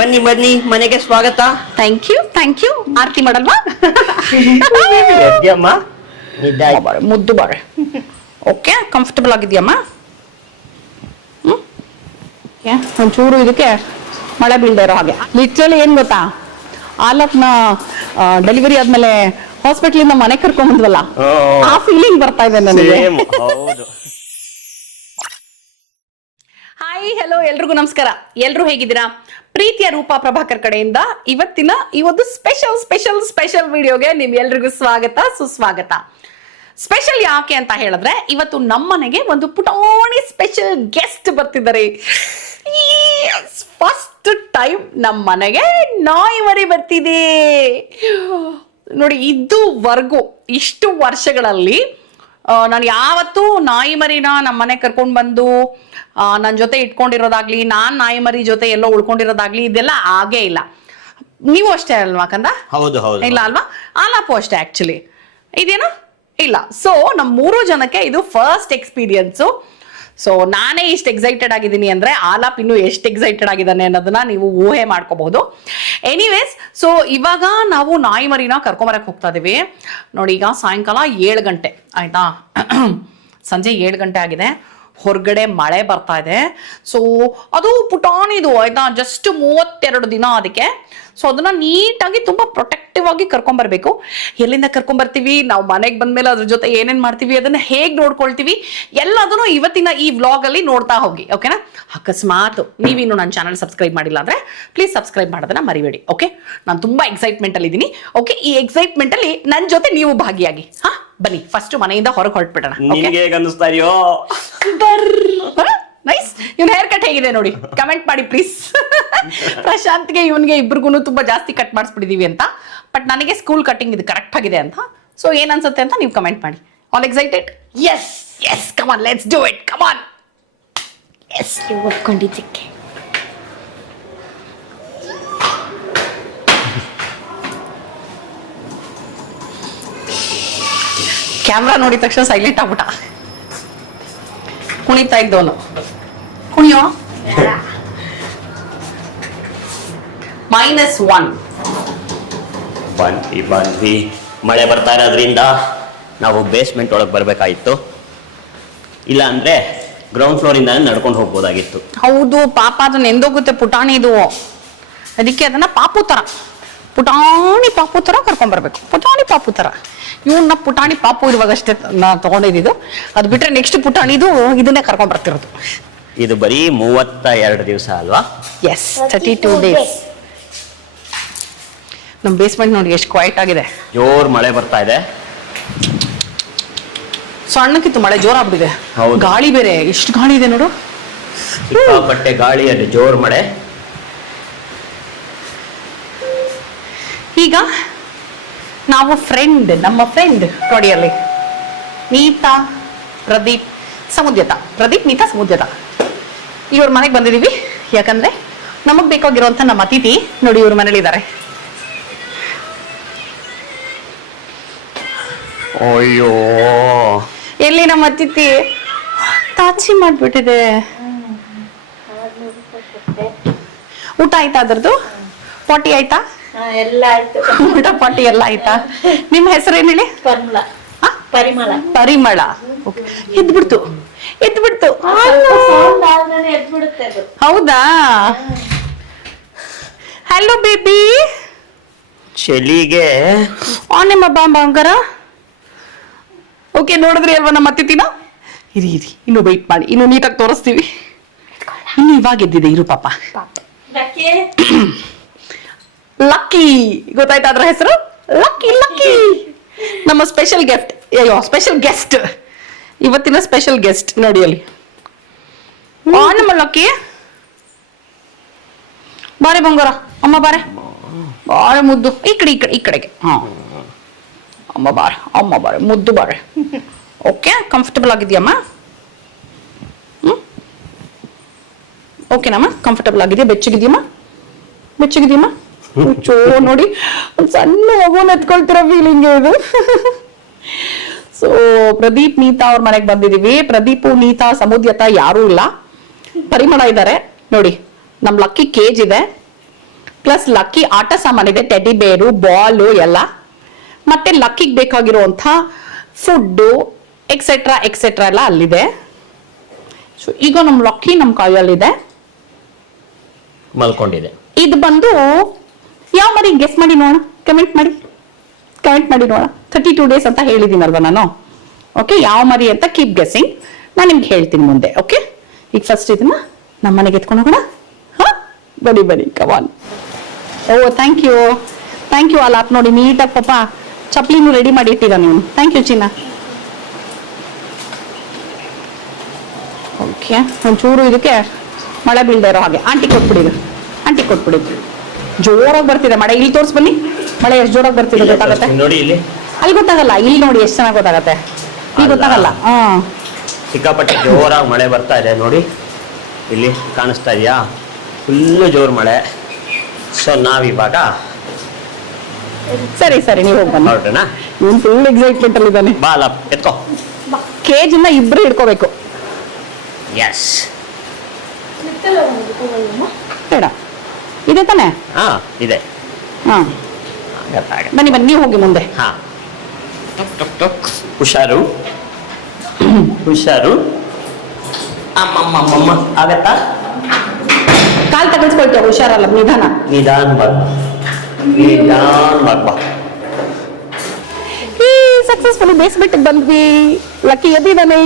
ಬನ್ನಿ ಬನ್ನಿ ಮನೆಗೆ ಸ್ವಾಗತ. Thank you. ಆರತಿ ಮಾಡಲ್ವಾ? ಎದ್ಯಮ್ಮ ನಿದ್ದೆ ಆಯ್ತು. ಬಾರೆ ಮುದ್ದು ಬಾರೆ. ಓಕೆ, ಕಂಫರ್ಟಬಲ್ ಆಗಿದ್ಯಮ್ಮ? ಒಂಚೂರು ಇದಕ್ಕೆ ಮಳೆ ಬೀಳದೆ ಇರೋ ಹಾಗೆ. ಲಿಟ್ರಲಿ ಏನ್ ಗೊತ್ತಾ, ಆಲಕ್ನ ಡೆಲಿವರಿ ಆದ್ಮೇಲೆ ಹಾಸ್ಪಿಟಲ್ ಮನೆ ಕರ್ಕೊಂಡ್ ಬಂದ್ವಲ್ಲ, ಆ ಫೀಲಿಂಗ್ ಬರ್ತಾ ಇದೆ ನನಗೆ. ಹೌದು. ಹಾಯ್, ಹಲೋ, ಎಲ್ರಿಗೂ ನಮಸ್ಕಾರ. ಎಲ್ರು ಹೇಗಿದ್ದೀರಾ? ಪ್ರೀತಿಯ ರೂಪಾ ಪ್ರಭಾಕರ್ ಕಡೆಯಿಂದ ಇವತ್ತಿನ ಈ ಒಂದು ಸ್ಪೆಷಲ್ ವಿಡಿಯೋಗೆ ನಿಮ್ ಎಲ್ರಿಗೂ ಸ್ವಾಗತ, ಸುಸ್ವಾಗತ. ಸ್ಪೆಷಲ್ ಯಾಕೆ ಅಂತ ಹೇಳಿದ್ರೆ, ಇವತ್ತು ನಮ್ಮನೆಗೆ ಒಂದು ಪುಟಾಣಿ ಸ್ಪೆಷಲ್ ಗೆಸ್ಟ್ ಬರ್ತಿದ್ದಾರೆ. ಫಸ್ಟ್ ಟೈಮ್ ನಮ್ಮ ಮನೆಗೆ ನಾಯಿ ಮರಿ ಬರ್ತಿದೆ ನೋಡಿ. ಇದುವರೆಗೂ ಇಷ್ಟು ವರ್ಷಗಳಲ್ಲಿ ನಾನು ಯಾವತ್ತೂ ನಾಯಿ ಮರಿನ ನಮ್ಮ ಮನೆ ಕರ್ಕೊಂಡು ಬಂದು ನನ್ನ ಜೊತೆ ಇಟ್ಕೊಂಡಿರೋದಾಗ್ಲಿ, ನಾನ್ ನಾಯಿ ಮರಿ ಜೊತೆ ಎಲ್ಲೋ ಉಳ್ಕೊಂಡಿರೋದಾಗ್ಲಿ, ಇದೆಲ್ಲ ಆಗೇ ಇಲ್ಲ. ನೀವು ಅಷ್ಟೇ ಅಲ್ವಾ ಕಂದ? ಹೌದು ಹೌದು. ಇಲ್ಲ ಅಲ್ವಾ? ಆಲಾಪು ಅಷ್ಟೇ ಆಕ್ಚುಲಿ. ಇದೇನು ಇಲ್ಲ. ಸೊ ನಮ್ 3 ಜನಕ್ಕೆ ಇದು ಫಸ್ಟ್ ಎಕ್ಸ್ಪೀರಿಯನ್ಸು. ಸೊ ನಾನೇ ಇಷ್ಟು ಎಕ್ಸೈಟೆಡ್ ಆಗಿದ್ದೀನಿ ಅಂದ್ರೆ ಆಲಾಪ್ ಇನ್ನು ಎಷ್ಟು ಎಕ್ಸೈಟೆಡ್ ಆಗಿದ್ದಾನೆ ಅನ್ನೋದನ್ನ ನೀವು ಊಹೆ ಮಾಡ್ಕೋಬಹುದು. ಎನಿವೇಸ್, ಸೊ ಇವಾಗ ನಾವು ನಾಯಿ ಮರಿನ ಕರ್ಕೊಂಬರಕ್ ಹೋಗ್ತಾ ಇದೀವಿ ನೋಡಿ. ಈಗ ಸಾಯಂಕಾಲ 7 ಗಂಟೆ ಆಯ್ತಾ, ಸಂಜೆ 7 ಗಂಟೆ ಆಗಿದೆ. ಹೊರಗಡೆ ಮಳೆ ಬರ್ತಾ ಇದೆ. ಸೊ ಅದು ಪುಟಾಣಿದು ಆಯ್ತಾ, ಜಸ್ಟ್ 32 ದಿನ ಅದಕ್ಕೆ. ಸೊ ಅದನ್ನ ನೀಟಾಗಿ ತುಂಬಾ ಪ್ರೊಟೆಕ್ಟಿವ್ ಆಗಿ ಕರ್ಕೊಂಬರ್ಬೇಕು. ಎಲ್ಲಿಂದ ಕರ್ಕೊಂಬರ್ತೀವಿ, ನಾವು ಮನೆಗೆ ಬಂದ್ಮೇಲೆ ಅದ್ರ ಜೊತೆ ಏನೇನ್ ಮಾಡ್ತೀವಿ, ಅದನ್ನ ಹೇಗ್ ನೋಡ್ಕೊಳ್ತೀವಿ, ಎಲ್ಲದನ್ನು ಇವತ್ತಿನ ಈ ವ್ಲಾಗ್ ಅಲ್ಲಿ ನೋಡ್ತಾ ಹೋಗಿ. ಓಕೆನಾ? ಅಕಸ್ಮಾತ್ ನೀವಿನ್ನು ನನ್ನ ಚಾನಲ್ ಸಬ್ಸ್ಕ್ರೈಬ್ ಮಾಡಿಲ್ಲ ಅಂದ್ರೆ ಪ್ಲೀಸ್ ಸಬ್ಸ್ಕ್ರೈಬ್ ಮಾಡೋದನ್ನ ಮರಿಬೇಡಿ. ಓಕೆ, ನಾನು ತುಂಬಾ ಎಕ್ಸೈಟ್ಮೆಂಟ್ ಅಲ್ಲಿ ಇದ್ದೀನಿ. ಓಕೆ, ಈ ಎಕ್ಸೈಟ್ಮೆಂಟ್ ಅಲ್ಲಿ ನನ್ನ ಜೊತೆ ನೀವು ಭಾಗಿಯಾಗಿ. ಹಾ, ಬನ್ನಿ ಫಸ್ಟ್ ಮನೆಯಿಂದ ಹೊರಗೆ ಹೊರಟ್ಬಿಡೋಣ. ನೈಸ್. ಇವ್ನ ಹೇರ್ ಕಟ್ ಹೇಗಿದೆ ನೋಡಿ, ಕಮೆಂಟ್ ಮಾಡಿ ಪ್ಲೀಸ್. ಪ್ರಶಾಂತ್ಗೆ ಇವನ್ಗೆ ಇಬ್ರಿಗೂ ತುಂಬಾ ಜಾಸ್ತಿ ಕಟ್ ಮಾಡಿಸ್ಬಿಟ್ಟಿದೀವಿ ಅಂತ, ಬಟ್ ನನಗೆ ಸ್ಕೂಲ್ ಕಟಿಂಗ್ ಇದು ಕರೆಕ್ಟ್ ಆಗಿದೆ ಅಂತ. ಸೊ ಏನ್ ಅನ್ಸುತ್ತೆ ಅಂತ ನೀವು ಕಮೆಂಟ್ ಮಾಡಿ. All excited? Yes, come on, let's do it, come on. Yes, ನೀವು ಒಪ್ಕೊಂಡಿದ್ದಕ್ಕೆ. ಕ್ಯಾಮ್ರಾ ನೋಡಿದ ತಕ್ಷಣ ಸೈಲೆಂಟ್ ಆಗ್ಬಿಟ್ಟ. ಕುಣಿತಾ ಇದ್ದವನು ಕುಣಿಯೋ. -1 ಬಂದ್ವಿ. ಮಳೆ ಬರ್ತಾ ಇರೋದ್ರಿಂದ ನಾವು ಬೇಸ್ಮೆಂಟ್ ಒಳಗೆ ಬರ್ಬೇಕಾಗಿತ್ತು, ಇಲ್ಲ ಅಂದ್ರೆ ಗ್ರೌಂಡ್ ಫ್ಲೋರ್ ಇಂದ ನಡ್ಕೊಂಡು ಹೋಗ್ಬೋದಾಗಿತ್ತು. ಹೌದು ಪಾಪ, ಅದನ್ನ ಎಂದೋಗುತ್ತೆ ಪುಟಾಣಿ ಇದು. ಅದಕ್ಕೆ ಅದನ್ನ ಪುಟಾಣಿ ಪಾಪು ತರ ಕರ್ಕೊಂಡ್ ಬರ್ಬೇಕು. ಪುಟಾಣಿ ಪಾಪು ತರ. ಇವನ್ನ ಪುಟಾಣಿ ಪಾಪು ಇರುವಾಗ ಅಷ್ಟೇ ನಾ ತಗೊಂಡಿದ್ದು. ಅದು ಬಿಟ್ರೆ ನೆಕ್ಸ್ಟ್ ಪುಟಾಣಿದು ಇದನ್ನೇ ಕರ್ಕೊಂಡ್ ಬರ್ತಿರೋದು. ಇದು ಬರೀ 32 ದಿವಸ ಅಲ್ವಾ? S, 32 days. ನಮ್ ಬೇಸ್ಮೆಂಟ್ ನೋಡಿ ಎಷ್ಟು ಕ್ವೈಟ್ ಆಗಿದೆ. ಜೋರ್ ಮಳೆ ಬರ್ತಾ ಇದೆ. ಸಣ್ಣಕ್ಕಿತ್ತು ಮಳೆ, ಜೋರಾಗ್ಬಿಟ್ಟಿದೆ. ಹೌದು. ಗಾಳಿ ಬೇರೆ ಎಷ್ಟು ಗಾಳಿ ಇದೆ ನೋಡು. ಸಿಕ್ಕಾಪಟ್ಟೆ ಗಾಳಿಯಲ್ಲಿ ಜೋರ್ ಮಳೆ. ಈಗ ನಾವು ನಮ್ಮ ಫ್ರೆಂಡ್ ನೋಡಿ ಅಲ್ಲಿ ನೀತಾ, ಪ್ರದೀಪ್, ನೀತಾ, ಸಮುದ್ಯತ ಇವ್ರ ಮನೆಗೆ ಬಂದಿದೀವಿ. ಯಾಕಂದ್ರೆ ನಮಗ್ ಬೇಕಾಗಿರುವಂತ ನಮ್ಮ ಅತಿಥಿ ನೋಡಿ ಇವ್ರ ಮನೇಲಿ ಇದ್ದಾರೆ. ಅಯ್ಯೋ, ಎಲ್ಲಿ ನಮ್ಮ ಅತಿಥಿ? ತಾಚಿ ಮಾಡ್ಬಿಟ್ಟಿದೆ. ಊಟ ಆಯ್ತಾ ಅದ್ರದ್ದು? ಪಾಟಿ ಆಯ್ತಾ? ಎಲ್ಲ ಆಯ್ತು. ಊಟ ಪಾಟಿ ಎಲ್ಲ ಆಯ್ತಾ? ನಿಮ್ಮ ಹೆಸರು ಏನ್ ಹೇಳಿ? ಪರಿಮಳ. ಎದ್ಬಿಡ್ತು. ಹೌದಾ? Hello baby. ಚಳಿಗೆ ನಿಮ್ಮ ಬಂಗಾರ. ಓಕೆ, ನೋಡಿದ್ರಿ ಅಲ್ವಾ ನಮ್ಮ ಅತಿಥಿನ? ಇರಿ ಇನ್ನು ವೆಯ್ಟ್ ಮಾಡಿ, ಇನ್ನು ನೀಟಾಗಿ ತೋರಿಸ್ತೀವಿ. ಇನ್ನು ಇವಾಗ ಎದ್ದಿದೆ ಇರು ಪಾಪ. ಲಕ್ಕಿ, ಗೊತ್ತಾಯ್ತಾ ಅದ್ರ ಹೆಸರು? ಲಕ್ಕಿ. ನಮ್ಮ ಸ್ಪೆಷಲ್ ಗೆಸ್ಟ್, ಇವತ್ತಿನ ಸ್ಪೆಷಲ್ ಗೆಸ್ಟ್ ನೋಡಿ ಅಲ್ಲಿ. ನಮ್ಮ ಲಕ್ಕಿ ಬಾರೆ ಬಂಗಾರ. ಅಮ್ಮ ಬಾರೆ ಮುದ್ದು. ಈ ಕಡೆಗೆ. ಅಮ್ಮ ಬಾರೆ ಮುದ್ದು ಬಾರೆ. ಓಕೆ, ಕಂಫರ್ಟಬಲ್ ಆಗಿದ್ಯಮ್ಮ? ಓಕೆನಮ್ಮ, ಕಂಫರ್ಟಬಲ್ ಆಗಿದೆಯಾ? ಬೆಚ್ಚಗಿದ್ಯಮ್ಮ? ಚೋ ನೋಡಿ, ಒಂದ್ ಸಣ್ಣ ಮಗುನ ಎತ್ಕೊಳ್ತಿರೋ ಫೀಲಿಂಗ್ ಇದು. ಸೊ ಪ್ರದೀಪ್, ನೀತಾ ಅವ್ರ ಮನೆಗೆ ಬಂದಿದೀವಿ. ಪ್ರದೀಪು, ನೀತಾ, ಸಮುದ್ಯತ ಯಾರು ಇಲ್ಲ. ಪರಿಮಳ ಇದ್ದಾರೆ ನೋಡಿ. ನಮ್ ಲಕ್ಕಿ ಕೇಜ್ ಇದೆ. ಪ್ಲಸ್ ಲಕ್ಕಿ ಆಟ ಸಾಮಾನಿದೆ, ಟೆಡಿ ಬೇರು, ಬಾಲು ಎಲ್ಲ, ಮತ್ತೆ ಲಕ್ಕಿಗೆ ಬೇಕಾಗಿರುವಂಥ ಫುಡ್ಡು ಎಕ್ಸೆಟ್ರಾ ಎಕ್ಸೆಟ್ರಾ ಎಲ್ಲ ಅಲ್ಲಿದೆ. ಸೊ ಈಗ ನಮ್ಮ ಲಕ್ಕಿ ನಮ್ಮ ಕೈಯಲ್ಲಿದೆ. ಮಲ್ಕೊಂಡಿದೆ. ಇದು ಬಂದು ಯಾವ ಮರಿ ಗೆಸ್ ಮಾಡಿ ನೋಡೋಣ, ಕಮೆಂಟ್ ಮಾಡಿ ನೋಡೋಣ. 32 ಡೇಸ್ ಅಂತ ಹೇಳಿದ್ದೀನಲ್ವಾ ನಾನು. ಓಕೆ, ಯಾವ ಮರಿ ಅಂತ ಕೀಪ್ ಗೆಸ್ಸಿಂಗ್, ನಾನು ನಿಮ್ಗೆ ಹೇಳ್ತೀನಿ ಮುಂದೆ. ಓಕೆ, ಈಗ ಫಸ್ಟ್ ಇದನ್ನ ನಮ್ಮ ಮನೆಗೆ ಎತ್ಕೊಂಡು ಹೋಗೋಣ. ಹಾ, ಬಡಿ ಕಮಾನ್. ಓ ಥ್ಯಾಂಕ್ ಯು ಆಲಾಪ್. ನೋಡಿ ನೀಟಾಗಿ ಪಾಪ ಚಪ್ಲಿನೂ ರೆಡಿ ಮಾಡಿ ಇಟ್ಟಿದ ನೀವು. ಥ್ಯಾಂಕ್ ಯು ಚಿನ್ನ. ಓಕೆ, ಒಂಚೂರು ಇದಕ್ಕೆ ಮಳೆ ಬೀಳದೆ ಇರೋ ಹಾಗೆ ಆಂಟಿ ಕೊಟ್ಬಿಡಿದ್ರು. ಜೋರಾಗಿ ಬರ್ತಿದೆ ಮಳೆ. ಇಲ್ಲಿ ತೋರ್ಸ್ ಬನ್ನಿ, ಮಳೆ ಎಷ್ಟು ಜೋರಾಗಿ ಬರ್ತಿದೆ ಗೊತ್ತಾಗತ್ತೆ. ನೋಡಿ ಇಲ್ಲಿ, ಅಲ್ಲಿ ಗೊತ್ತಾಗಲ್ಲ, ಇಲ್ಲಿ ನೋಡಿ ಎಷ್ಟು ಚೆನ್ನಾಗಿ ಗೊತ್ತಾಗತ್ತೆ. ಇಲ್ಲಿ ಗೊತ್ತಾಗಲ್ಲ. ಸಿಕ್ಕಾಪಟ್ಟೆ ಜೋರಾಗಿ ಮಳೆ ಬರ್ತಾ ಇದೆ ನೋಡಿ, ಇಲ್ಲಿ ಕಾಣಿಸ್ತಾ ಇದೆಯಾ? ಫುಲ್ಲು ಜೋರು ಮಳೆ. ಸೊ ನಾವಿವಾಗ ಸರಿ ನೀವು ಹೋಗಿ ಬನ್ನಿ. ಹೊರಟೋಣ. ಇವನು ಫುಲ್ ಎಕ್ಸೈಟ್ಮೆಂಟ್ ಅಲ್ಲಿ ಇದ್ದಾನೆ. ಬಾ ಅಲ್ಲ, ಎತ್ಕೋ. ಕೇಜಿಂದ ಇಬ್ರು ಹಿಡ್ಕೋಬೇಕು. ಎಸ್, ಬೇಡ, ಇದೆ ತಾನೆ? ಹಾ ಇದೆ. ಹಾ, ಬನ್ನಿ ನೀವು ಹೋಗಿ ಮುಂದೆ. ಹಾ, ಹುಷಾರು. ಅಮ್ಮಮ್ಮ ಆಗತ್ತಾ? ಕಾಲ್ ತಗಲ್ಸ್ಕೊಳ್ತೇವೆ, ಹುಷಾರಲ್ಲ, ನಿಧಾನ ಬಾ. ಸಕ್ಸಸ್ಫುಲ್ ಬೇಸ್ಬಿಟ್ಟಿಗೆ ಬಂದ್ವಿ. ಲಕ್ಕಿ ಎದ್ದಿದ್ದಾನೆ.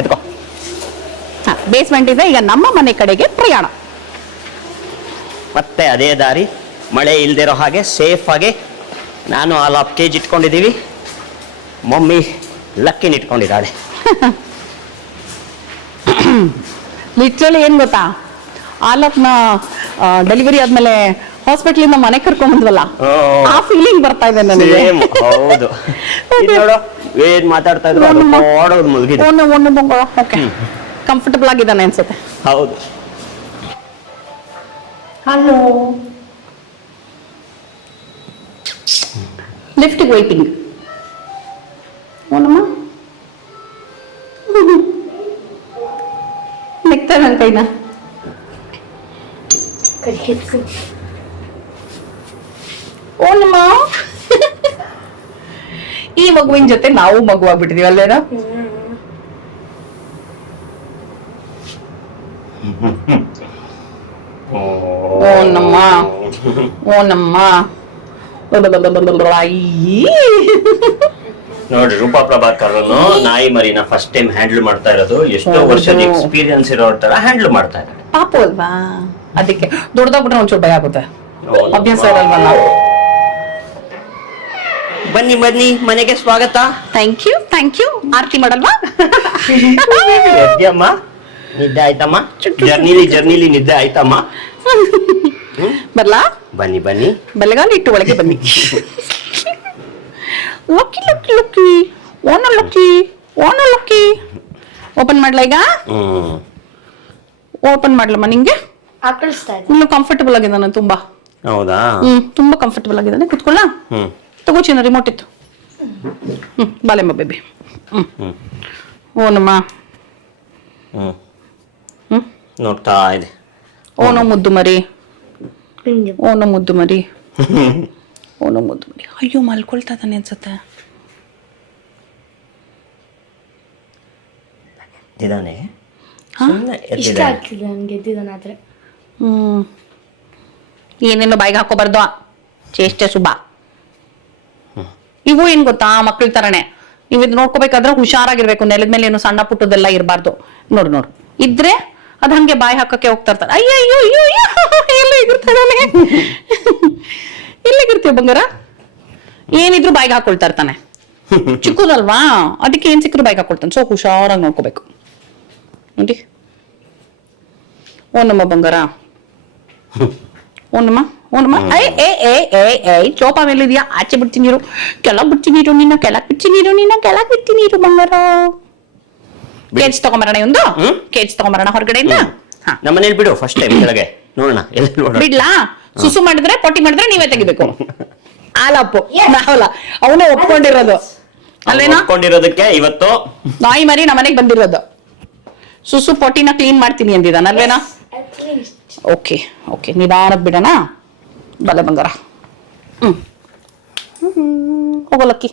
ಎತ್ಕೋ. ಬೇಸ್ಮೆಂಟ್ ಇದೆ. ಈಗ ನಮ್ಮ ಮನೆ ಕಡೆಗೆ ಪ್ರಯಾಣ. ಮತ್ತೆ ಅದೇ ದಾರಿ, ಮಳೆ ಇಲ್ದಿರೋ ಹಾಗೆ ಸೇಫ್ ಆಗಿ. ನಾನು ಆಲಾಪ್ ಕೇಜ್ ಇಟ್ಕೊಂಡಿದ್ದೀವಿ, ಮಮ್ಮಿ ಲಕ್ಕಿನ ಇಟ್ಕೊಂಡಿದ್ದಾಳೆ. ಲಿಟ್ರಲಿ ಏನ್ ಗೊತ್ತಾ, ಆಲಪ್ನ ಡೆಲಿವರಿ ಆದ್ಮೇಲೆ ಹಾಸ್ಪಿಟ್ಲಿಂದ ಮನೆ ಕರ್ಕೊಂಡ್ ಬಂದ್ವಲ್ಲ, ಆ ಫೀಲಿಂಗ್ ಬರ್ತಾ ಇದೆ ನನಗೆ. ಹೌದು. ನೋಡು ಏನ್ ಮಾತಾಡ್ತಾ ಇದ್ರು, ಓಡೋದು ಮುಗಿದಿದೆ. ಓಕೆ, ಕಂಫರ್ಟಬಲ್ ಆಗಿದ್ದಾನೆ ಅನ್ಸುತ್ತೆ. ಹೌದು. Hello, ಲಿಫ್ಟಿಗೆ waiting. ಓನಮ್ಮ ನೆಕ್ತಾ ನನ್ನ ಕೈನ. ಓನಮ್ಮ, ಈ ಮಗುವಿನ ಜೊತೆ ನಾವು ಮಗು ಆಗ್ಬಿಟ್ಟಿದೀವಿ ಅಲ್ಲೇನೋ. ಓನಮ್ಮ ನೋಡಿ, ರೂಪಾ ಪ್ರಭಾಕರ್ ನಾಯಿ ಮರಿನ ಫಸ್ಟ್ ಟೈಮ್ ಹ್ಯಾಂಡಲ್ ಮಾಡ್ತಾ ಇರೋದು. ಎಷ್ಟೋ ವರ್ಷದ ಎಕ್ಸ್ಪೀರಿಯನ್ಸ್ ಇರೋ ತರ ಹ್ಯಾಂಡಲ್ ಮಾಡ್ತಾ ಇದ್ದಾರೆ. ಪಾಪ ಅಲ್ವಾ, ಅದಕ್ಕೆ ದೊಡ್ಡದಾಗ್ಬಿಟ್ರೆ ಒಂಚೂರು ಭಯ ಆಗುತ್ತೆ. ಅಭ್ಯಾಸ ಇರಲ್ವಾ ನಾವು. ಬನ್ನಿ ಮನೆಗೆ ಸ್ವಾಗತ. Thank you. ಆರತಿ ಮಾಡಲ್ವಾ? ಅಮ್ಮ ನಿದ್ದೆ ಆಯ್ತಮ್ಮ? ಜರ್ನಿಲಿ ನಿದ್ದೆ ಆಯ್ತಮ್ಮ? ಬರ್ಲಾ? ಬನ್ನಿ ಬೆಳಗಾಲಿ ಇಟ್ಟು ಒಳಗೆ ಬನ್ನಿ. Lucky ಓನ lucky. ಓಪನ್ ಮಾಡ್ಲಾ ಈಗ? ಓಪನ್ ಮಾಡ್ಲಮ್ಮ ನಿಂಗೆ? ಇನ್ನು ಕಂಫರ್ಟಬಲ್ ಆಗಿದ್ದಾನೆ ತುಂಬಾ. ಹೌದಾ? ತುಂಬಾ ಕಂಫರ್ಟಬಲ್ ಆಗಿದ್ದಾನೆ. ಕುತ್ಕೊಳ್ಳ? ತಗೋ ಚಿನ್ನ, ರಿಮೋಟ್ ಇತ್ತು. ಬಾಲೆಮ್ಮ ಬೇಬಿ. ಓನಮ್ಮ. ನೋಡ್ತಾ ಇದೆ. ಓನೋ ಮುದ್ದು ಮರಿ. ಅಯ್ಯೋ, ಮಲ್ಕೊಳ್ತಾ ಇದ್ದಾನೆ ಅನ್ಸುತ್ತೆ. ಏನೇನು ಬಾಯಿಗೆ ಹಾಕೋಬಾರ್ದು, ಚೇಷ್ಟೆ ಶುಭ. ಇವು ಏನ್ ಗೊತ್ತಾ, ಮಕ್ಳ ತರನೇ. ನೀವ್ ಇದು ನೋಡ್ಕೋಬೇಕಾದ್ರೆ ಹುಷಾರಾಗಿರ್ಬೇಕು. ನೆಲದ ಮೇಲೆ ಏನು ಸಣ್ಣ ಪುಟ್ಟದೆಲ್ಲ ಇರಬಾರ್ದು. ನೋಡು ಇದ್ರೆ ಅದ್ ಹಂಗೆ ಬಾಯಿ ಹಾಕಕ್ಕೆ ಹೋಗ್ತಾ ಇರ್ತಾರೆ. ಅಯ್ಯೋ ಎಲ್ಲಿಗಿರ್ತೀವ ಬಂಗಾರ? ಏನಿದ್ರು ಬಾಯಿಗೆ ಹಾಕೊಳ್ತಾ ಇರ್ತಾನೆ. ಚಿಕ್ಕದಲ್ವಾ, ಅದಕ್ಕೆ ಏನ್ ಸಿಕ್ಕರು ಬಾಯಿಗೆ ಹಾಕೊಳ್ತಾನೆ. ಸೊ ಹುಷಾರಾಗಿ ನೋಡ್ಕೋಬೇಕು ನೋಡಿ. ಓನಮ್ಮ ಬಂಗಾರ, ಓನಮ್ಮ. ಚೋಪ ಮೇಲೆ ಇದೆಯಾ? ಆಚೆ ಬಿಡ್ತೀನಿ ನೀರು, ಕೆಳಗ್ ಬಿಡ್ತೀನಿ ನೀರು, ನಿನ್ನ ಕೆಳಗ್ ಬಿಡ್ತೀನಿ ನೀರು ಬಂಗಾರ. ಕೇಜ್ ತಗೊಂಬರೋಣ, ಒಂದು ಕೇಜ್ ತಗೊಂಬರೋಣ ಹೊರಗಡೆಯಿಂದ. ನಮ್ಮನೇಲಿ ಬಿಡು ಫಸ್ಟ್ ಟೈಮ್ ಕೆಳಗೆ ನೋಡೋಣ. ಬಿಡ್ಲಾ? ಸುಸು ಮಾಡಿದ್ರೆ ಪೊಟ್ಟಿ ಮಾಡಿದ್ರೆ ನೀವೇ ತೆಗಿಬೇಕು. ಆಲಪ್ಪು ನಾವಲ್ಲ, ಅವನೇ ಒಪ್ಕೊಂಡಿರೋದು ಅಲ್ಲೇನೋ. ಒಪ್ಕೊಂಡಿರೋದಕ್ಕೆ ಇವತ್ತು ನಾಯಿ ಮರಿ ನಮ್ಮನೆಗೆ ಬಂದಿರೋದು. ಸುಸು ಪೊಟ್ಟಿನ ಕ್ಲೀನ್ ಮಾಡ್ತೀನಿ ಅಂದಿದ್ದಾನಲ್ವೇನಾ? At least. ಓಕೆ ಓಕೆ, ನಿಧಾನಕ್ಕೆ ಬಿಡೋಣ. ಬಲೆ ಬಂಗಾರ. ಹೋಗಲಕ್ಕಿ.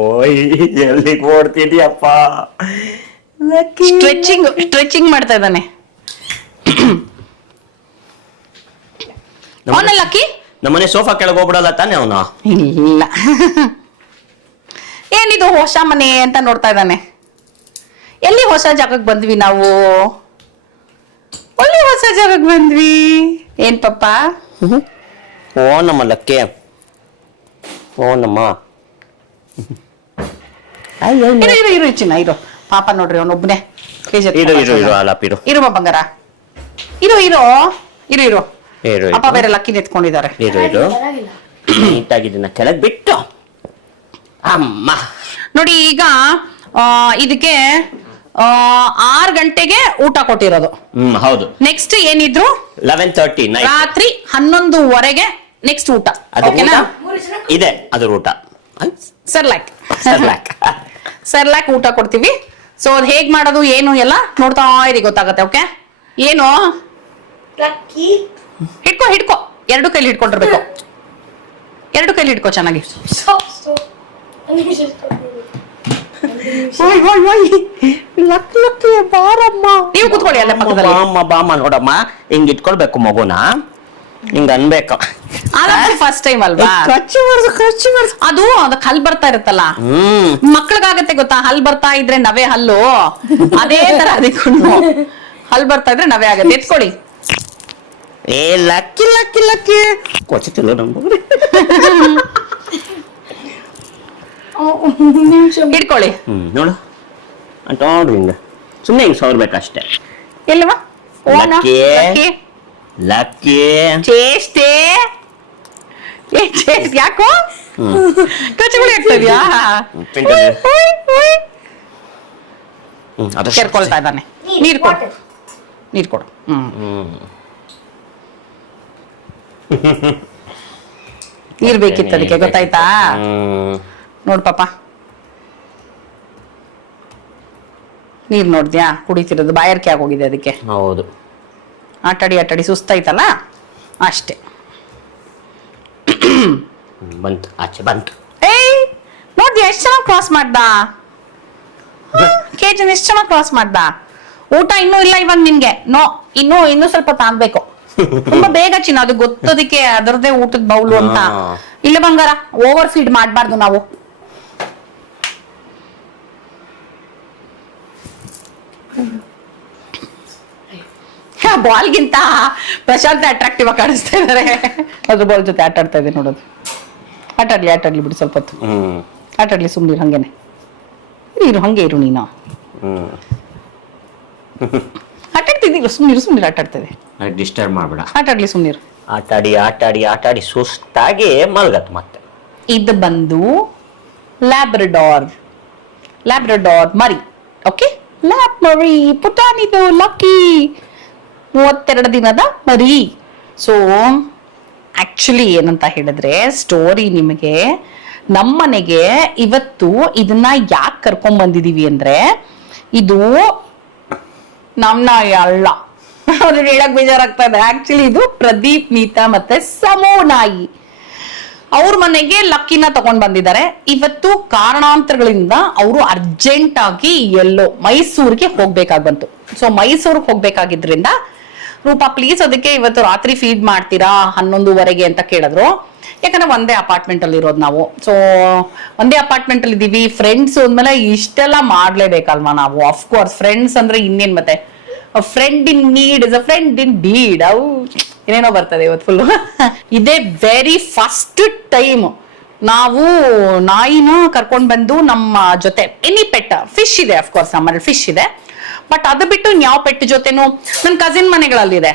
ಓಯ್ ಎಲ್ಲಿಗೆ ಓಡ್ತಿದ್ಯಪ್ಪ? ಸ್ಟ್ರೆಚಿಂಗ್ ಮಾಡ್ತಾ ಇದ್ದಾನೆ. ಲಕ್ಕಿ ನಮ್ಮನೆ ಸೋಫಾ ಕೆಳಗೆ ಹೋಗ್ಬಿಡಲ್ಲ ತಾನೆ ಅವನು? ಇಲ್ಲ. ಏನಿದು ಹೊಸ ಮನೆ ಅಂತ ನೋಡ್ತಾ ಇದ್ದಾನೆ. ಎಲ್ಲಿ ಹೊಸ ಜಾಗಕ್ಕೆ ಬಂದ್ವಿ ನಾವು? ಒಳ್ಳೆ ಹೊಸ ಜಾಗಕ್ಕೆ ಬಂದ್ವಿ. ಏನ್ ಪಪ್ಪ? ಓ ನಮ್ಮ ಲಕ್ಕೆ, ಓ ನಮ್ಮ ಇರು ಚಿನ್ನ ಇರು. ಪಾಪ ನೋಡ್ರಿ ಅವನೊಬ್ಬನೇ ಇರು ಇರುವ ಬಂಗಾರ. ಇರು ಇರು ಇರು ಇರು. ಇರು ಅಪ್ಪ ಬೇರೆ ಲಕ್ಕಿ ಎತ್ಕೊಂಡಿದ್ದಾರೆ. ಇರು ನೀಟಾಗಿ ಇದನ್ನ ಕೆಳಗೆ ಬಿಟ್ಟು ಅಮ್ಮ ನೋಡಿ ಈಗ ಇದಕ್ಕೆ 6 ಗಂಟೆಗೆ ಊಟ ಕೊಟ್ಟಿರೋದು. ಹೌದು. ನೆಕ್ಸ್ಟ್ ಏನಿದ್ರು 11:30 ರಾತ್ರಿ 11:15 ನೆಕ್ಸ್ಟ್ ಊಟ. ಓಕೆನಾ? ಇದೆ ಅದ್ರ ಊಟ. ಸರ್ಲಾಕ್ ಊಟ ಕೊಡ್ತೀವಿ. ಸೊ ಅದ್ ಹೇಗ್ ಮಾಡೋದು ಏನು ಎಲ್ಲ ನೋಡ್ತಾ ಇರಿ, ಗೊತ್ತಾಗತ್ತೆ. ಓಕೆ? ಏನು Lucky. ಹಿಡ್ಕೊ ಹಿಡ್ಕೊ, 2 ಕೈಲಿ ಹಿಡ್ಕೊಂಡಿರ್ಬೇಕು. 2 ಕೈಲಿ ಹಿಡ್ಕೊ ಚೆನ್ನಾಗಿ. Stop. Let me just stop. Lucky ಬಾರಮ್ಮ. ನೀವು ಕೂತ್ಕೊಳ್ಳಿ ಅಲ್ಲ ಪಕ್ಕದಲ್ಲಿ. ಬಾಮ ನೋಡಮ್ಮ, ಹಿಂಗ್ ಇಟ್ಕೊಳ್ಬೇಕು ಮಗುನ, ಹಿಂಗ ಅನ್ಬೇಕು. ಫಸ್ಟ್ ಟೈಮ್ ಅಲ್ವಾ? ಅದು ಹಲ್ ಬರ್ತಾ ಇರುತ್ತಲ್ಲ, ಮಕ್ಳಿಗಾಗತ್ತೆ ಗೊತ್ತಾ? ಹಲ್ ಬರ್ತಾ ಇದ್ರೆ ನವೆ ಹಲ್ಲು, ಅದೇ ತರ ಅದಕ್ಕೂ ಹಲ್ ಬರ್ತಾ ಇದ್ರೆ ನವೆ ಆಗತ್ತೆ. ಎತ್ಕೊಳ್ಳಿ. ಏ ಲಕ್ಕಿ ಕೊಚ್ಚುತ್ತಿಲ್ಲ ನಮ್ಗೆ. ಹಿಡ್ಕೊಳ್ಳಿ. ನೋಡು ಅಂತ ನೋಡ್ರಿ, ಹಿಂಗ ಸುಮ್ಮನೆ ಹಿಂಗ್ ಸವರ್ಬೇಕಷ್ಟೇ. ಎಲ್ವಾ ಲಕ್ಕಿ ಚೇಷ್ಟೆ. ಯಾಕೋ ಕಚ್ಚಗುಳಿ ಆಗ್ತದ್ಯಾ? ಕೆರ್ಕೊಳ್ತಾ ಇದ್ದಾನೆ. ನೀರ್ ಕೊಡು. ನೀರ್ ಬೇಕಿತ್ತು ಅದಕ್ಕೆ, ಗೊತ್ತಾಯ್ತಾ? ನೋಡ್ ಪಾಪ, ನೀರ್ ನೋಡ್ದ್ಯಾ ಕುಡಿತಿರೋದು? ಬಾಯಾರಿಕೆ ಆಗೋಗಿದೆ ಅದಕ್ಕೆ. ಹೌದು. ಆಟಾಡಿ ಸುಸ್ತಾಯ್ತಲ್ಲ ಅಷ್ಟೇ. ಬಂತು, ಆಚೆ ಬಂತು. ಏಯ್ ನೋಡ್ದ್ಯಾ ಎಷ್ಟು ಚೆನ್ನಾಗಿ ಕ್ರಾಸ್ ಮಾಡ್ದ? ಕೇಜನ್ ಎಷ್ಟು ಚೆನ್ನಾಗಿ ಕ್ರಾಸ್ ಮಾಡ್ದ. ಊಟ ಇನ್ನೂ ಇಲ್ಲ ಇವಾಗ ನಿನ್ಗೆ. ಇನ್ನೂ ಸ್ವಲ್ಪ ತಾನ್ಬೇಕು. ತುಂಬಾ ಬೇಗ ಚಿನ್ನ, ಅದು ಗೊತ್ತೋದಕ್ಕೆ ಅದರದೇ ಊಟದ ಬೌಲು ಅಂತ. ಇಲ್ಲ ಬಂಗಾರ, ಓವರ್ ಫೀಡ್ ಮಾಡ್ಬಾರ್ದು ನಾವು. ಬಾಲ್ಗಿಂತ ಪ್ರಶಾಂತ್ ಅಟ್ರಾಕ್ಟಿವ್ ಆಗಿ ಕಾಣಿಸ್ತಾ ಇದಾರೆ. ಅದ್ರ ಬಾಲ್ ಜೊತೆ ಆಟ ಆಡ್ತಾ ಇದೆ ನೋಡೋದು. ಆಟಾಡ್ಲಿ ಬಿಡಿ ಸ್ವಲ್ಪ ಹೊತ್ತು. ಆಟಾಡ್ಲಿ, ಸುಮ್ನಿರು, ಹಂಗೇನೆ ಹಂಗೆ ಇರು ನೀನು. ಆಟಾಡ್ತಿದ್ದೀವಿ, ಸುಮ್ನಿರು ಆಟಾಡ್ತದೆ. ಡಿಸ್ಟರ್ಬ್ ಮಾಡ್ಬೇಡ. ಆಟಾಡ್ಲಿ, ಸುಮ್ನಿರು. ಆಟಾಡಿ ಸುಸ್ತಾಗಿ ಮಲ್ಗತ್ ಮತ್ತೆ. ಇದು ಬಂದು ಲ್ಯಾಬ್ರಡಾರ್ ಮರಿ. ಓಕೆ, ಲ್ಯಾಬ್ ಮರಿ ಪುಟಾಣಿದು ಲಕ್ಕಿ, 32 ದಿನದ ಮರಿ. ಸೊ ಆಕ್ಚುಲಿ ಏನಂತ ಹೇಳಿದ್ರೆ, ಸ್ಟೋರಿ ನಿಮಗೆ ನಮ್ಮನೆಗೆ ಇವತ್ತು ಇದನ್ನ ಯಾಕೆ ಕರ್ಕೊಂಡ್ ಬಂದಿದೀವಿ ಅಂದ್ರೆ, ಇದು ನಮ್ಮ ನಾಯಿ ಅಲ್ಲ. ಅದನ್ನ ಹೇಳಕ್ ಬೇಜಾರಾಗ್ತಾ ಇದೆ. ಆಕ್ಚುಲಿ ಇದು ಪ್ರದೀಪ್, ನೀತಾ ಮತ್ತೆ ಸಮೋ ನಾಯಿ. ಅವ್ರ ಮನೆಗೆ ಲಕ್ಕಿನ ತಗೊಂಡ್ ಬಂದಿದ್ದಾರೆ. ಇವತ್ತು ಕಾರಣಾಂತರಗಳಿಂದ ಅವರು ಅರ್ಜೆಂಟ್ ಆಗಿ ಎಲ್ಲೋ ಮೈಸೂರಿಗೆ ಹೋಗ್ಬೇಕಾಗಿ ಬಂತು. ಸೊ ಮೈಸೂರಿಗೆ ಹೋಗ್ಬೇಕಾಗಿದ್ರಿಂದ, ರೂಪಾ ಪ್ಲೀಸ್ ಅದಕ್ಕೆ ಇವತ್ತು ರಾತ್ರಿ ಫೀಡ್ ಮಾಡ್ತೀರಾ 11:15 ಅಂತ ಕೇಳಿದ್ರು. ಯಾಕಂದ್ರೆ ಒಂದೇ ಅಪಾರ್ಟ್ಮೆಂಟ್ ಅಲ್ಲಿ ಇರೋದು ನಾವು. ಸೊ ಒಂದೇ ಅಪಾರ್ಟ್ಮೆಂಟ್ ಅಲ್ಲಿ ಇದೀವಿ. ಫ್ರೆಂಡ್ಸ್ ಅಂದ್ಮೇಲೆ ಇಷ್ಟೆಲ್ಲ ಮಾಡ್ಲೇಬೇಕಲ್ವಾ ನಾವು. ಅಫ್ಕೋರ್ಸ್ ಫ್ರೆಂಡ್ಸ್ ಅಂದ್ರೆ ಇನ್ನೇನ್ ಮತ್ತೆ, friend in need is a friend in deed. ಅವು ಏನೇನೋ ಬರ್ತದೆ ಇವತ್ತು ಫುಲ್. ಇದೇ ವೆರಿ ಫಸ್ಟ್ ಟೈಮ್ ನಾವು ನಾಯಿನ ಕರ್ಕೊಂಡ್ ಬಂದು ನಮ್ಮ ಜೊತೆ ಎನಿ ಪೆಟ್, ಫಿಶ್ ಇದೆ ಅಫ್ಕೋರ್ಸ್, ನಮ್ಮಲ್ಲಿ ಫಿಶ್ ಇದೆ. ಬಟ್ ಅದು ಬಿಟ್ಟು ಯಾವ ಪೆಟ್ ಜೊತೆನೂ ನನ್ನ ಕಸಿನ್ ಮನೆಗಳಲ್ಲಿದೆ.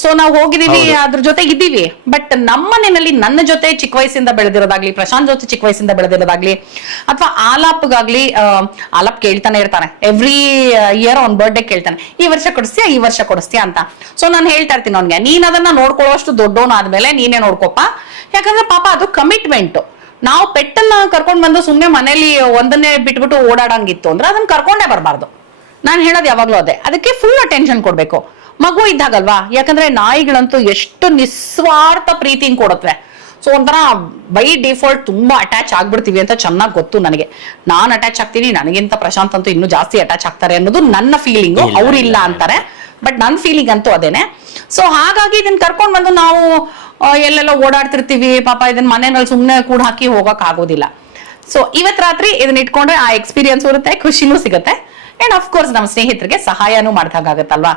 ಸೊ ನಾವು ಹೋಗಿದೀವಿ, ಅದ್ರ ಜೊತೆ ಇದ್ದೀವಿ. ಬಟ್ ನಮ್ಮ ಮನೆಯಲ್ಲಿ ನನ್ನ ಜೊತೆ ಚಿಕ್ಕ ವಯಸ್ಸಿಂದ ಬೆಳೆದಿರೋದಾಗ್ಲಿ, ಪ್ರಶಾಂತ್ ಜೊತೆ ಚಿಕ್ಕ ವಯಸ್ಸಿಂದ ಬೆಳೆದಿರೋದಾಗ್ಲಿ, ಅಥವಾ ಆಲಾಪ್ಗಾಗ್ಲಿ, ಆಲಾಪ್ ಕೇಳ್ತಾನೆ ಇರ್ತಾನೆ. ಎವ್ರಿ ಇಯರ್ ಅವ್ನ್ ಬರ್ಡೇ ಕೇಳ್ತಾನೆ, ಈ ವರ್ಷ ಕೊಡಿಸ್ತೀಯಾ ಅಂತ. ಸೊ ನಾನು ಹೇಳ್ತಾ ಇರ್ತೀನಿ ಅವ್ನಿಗೆ, ನೀನ್ ಅದನ್ನ ನೋಡ್ಕೊಳ್ಳೋಷ್ಟು ದೊಡ್ಡವನಾದ್ಮೇಲೆ ನೀನೇ ನೋಡ್ಕೋಪ. ಯಾಕಂದ್ರೆ ಪಾಪ ಅದು ಕಮಿಟ್ಮೆಂಟ್. ನಾವು ಪೆಟ್ಟನ್ನ ಕರ್ಕೊಂಡ್ ಬಂದು ಸುಮ್ಮನೆ ಮನೇಲಿ ಒಂದನ್ನೇ ಬಿಟ್ಬಿಟ್ಟು ಓಡಾಡಂಗಿತ್ತು ಅಂದ್ರೆ ಅದನ್ನ ಕರ್ಕೊಂಡೇ ಬರಬಾರ್ದು. ನಾನು ಹೇಳೋದು ಯಾವಾಗ್ಲೂ ಅದೇ, ಅದಕ್ಕೆ ಫುಲ್ ಅಟೆನ್ಷನ್ ಕೊಡ್ಬೇಕು. ಮಗು ಇದ್ದಾಗಲ್ವಾ, ಯಾಕಂದ್ರೆ ನಾಯಿಗಳಂತೂ ಎಷ್ಟು ನಿಸ್ವಾರ್ಥ ಪ್ರೀತಿನ ಕೊಡುತ್ತವೆ. ಸೊ ಒಂಥರ ಬೈ ಡಿಫಾಲ್ಟ್ ತುಂಬಾ ಅಟ್ಯಾಚ್ ಆಗ್ಬಿಡ್ತೀವಿ ಅಂತ ಚೆನ್ನಾಗಿ ಗೊತ್ತು ನನಗೆ. ನಾನ್ ಅಟ್ಯಾಚ್ ಆಗ್ತೀನಿ, ನನಗಿಂತ ಪ್ರಶಾಂತ್ ಅಂತೂ ಇನ್ನೂ ಜಾಸ್ತಿ ಅಟ್ಯಾಚ್ ಆಗ್ತಾರೆ ಅನ್ನೋದು ನನ್ನ ಫೀಲಿಂಗು. ಅವ್ರಿಲ್ಲ ಅಂತಾರೆ, ಬಟ್ ನನ್ನ ಫೀಲಿಂಗ್ ಅಂತೂ ಅದೇನೆ. ಸೊ ಹಾಗಾಗಿ ಇದನ್ನ ಕರ್ಕೊಂಡ್ ಬಂದು ನಾವು ಎಲ್ಲೆಲ್ಲ ಓಡಾಡ್ತಿರ್ತೀವಿ. ಪಾಪ ಇದನ್ನ ಮನೆಯಲ್ಲಿ ಸುಮ್ಮನೆ ಕೂಡ ಹಾಕಿ ಹೋಗಕ್ ಆಗೋದಿಲ್ಲ. ಸೊ ಇವತ್ ರಾತ್ರಿ ಇದನ್ನ ಇಟ್ಕೊಂಡ್ರೆ ಆ ಎಕ್ಸ್ಪೀರಿಯನ್ಸ್ ಇರುತ್ತೆ, ಖುಷಿನೂ ಸಿಗುತ್ತೆ. ಅಂಡ್ ಆಫ್ ಕೋರ್ಸ್ ನಮ್ಮ ಸ್ನೇಹಿತರಿಗೆ ಸಹಾಯನೂ ಮಾಡ್ದಾಗತ್ತಲ್ವಾ.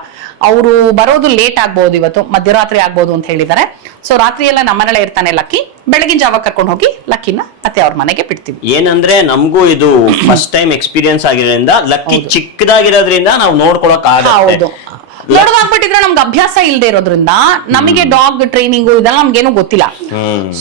ಅವರು ಬರೋದು ಲೇಟ್ ಆಗ್ಬಹುದು, ಇವತ್ತು ಮಧ್ಯರಾತ್ರಿ ಆಗ್ಬಹುದು ಅಂತ ಹೇಳಿದ್ದಾರೆ. ಸೊ ರಾತ್ರಿ ಎಲ್ಲ ನಮ್ಮನೆಲ್ಲ ಇರ್ತಾನೆ ಲಕ್ಕಿ. ಬೆಳಗಿನ ಜಾವ ಕರ್ಕೊಂಡು ಹೋಗಿ ಲಕ್ಕಿನ ಮತ್ತೆ ಅವ್ರ ಮನೆಗೆ ಬಿಡ್ತೀವಿ. ಏನಂದ್ರೆ ನಮಗೂ ಇದು ಫಸ್ಟ್ ಟೈಮ್ ಎಕ್ಸ್ಪೀರಿಯನ್ಸ್ ಆಗಿರೋದ್ರಿಂದ, ಲಕ್ಕಿ ಚಿಕ್ಕದಾಗಿರೋದ್ರಿಂದ ನಾವು ನೋಡ್ಕೊಳಕ್ ಹೌದು, ದೊಡ್ಡದಾಗ್ಬಿಟ್ಟಿದ್ರೆ ನಮ್ಗೆ ಅಭ್ಯಾಸ ಇಲ್ಲದೆ ಇರೋದ್ರಿಂದ ನಮಗೆ ಡಾಗ್ ಟ್ರೈನಿಂಗು ಇದೆಲ್ಲ ನಮ್ಗೇನು ಗೊತ್ತಿಲ್ಲ.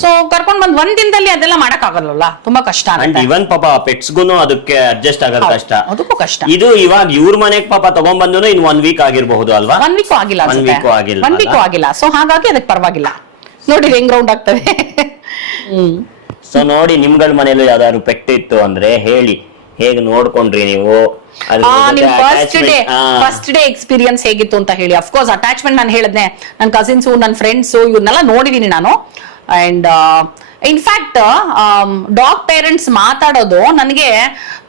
ಸೊ ಕರ್ಕೊಂಡ್ ಬಂದ್ ಒಂದ್ ದಿನದಲ್ಲಿ ಅದೆಲ್ಲ ಮಾಡಕ್ ಆಗಲ್ಲ, ತುಂಬಾ ಕಷ್ಟ. ಇವನ್ ಪಾಪ ಪೆಟ್ಸ್ಗುನು ಅದಕ್ಕೆ ಅಡ್ಜಸ್ಟ್ ಆಗೋದು ಕಷ್ಟ, ಅದಕ್ಕೂ ಕಷ್ಟ. ಇದು ಇವಾಗ ಇವ್ರ ಮನೆಗ್ ಪಾಪ ತಗೊಂಡ್ಬಂದು ಇನ್ 1 ವೀಕ್ ಆಗಿರಬಹುದು ಅಲ್ವಾ? 1 ವೀಕ್ ಆಗಿಲ್ಲ, 1 ವೀಕ್ ಆಗಿಲ್ಲ. ಸೊ ಹಾಗಾಗಿ ಅದಕ್ಕೆ ಪರವಾಗಿಲ್ಲ. ನೋಡಿ ಹೆಂಗ್ ರೌಂಡ್ ಆಗ್ತದೆ. ಸೊ ನೋಡಿ, ನಿಮ್ಗಳ ಮನೇಲಿ ಯಾವ್ದಾದ್ರು ಪೆಟ್ ಇತ್ತು ಅಂದ್ರೆ ಹೇಳಿ, ಹೇಗ್ ನೋಡ್ಕೊಂಡ್ರಿ ನೀವು? ನಿಮ್ ಫಸ್ಟ್ ಡೇ ಎಕ್ಸ್ಪೀರಿಯನ್ಸ್ ಹೇಗಿತ್ತು ಅಂತ ಹೇಳಿ. ಅಫ್ಕೋರ್ಸ್ ಅಟ್ಯಾಚ್ಮೆಂಟ್ ನಾನು ಹೇಳಿದ್ನೆ, ನನ್ನ ಕಸಿನ್ಸು, ನನ್ನ ಫ್ರೆಂಡ್ಸು ಇವ್ರನ್ನೆಲ್ಲ ನೋಡಿದೀನಿ ನಾನು. ಅಂಡ್ ಇನ್ಫ್ಯಾಕ್ಟ್ ಡಾಗ್ ಪೇರೆಂಟ್ಸ್ ಮಾತಾಡೋದು ನನಗೆ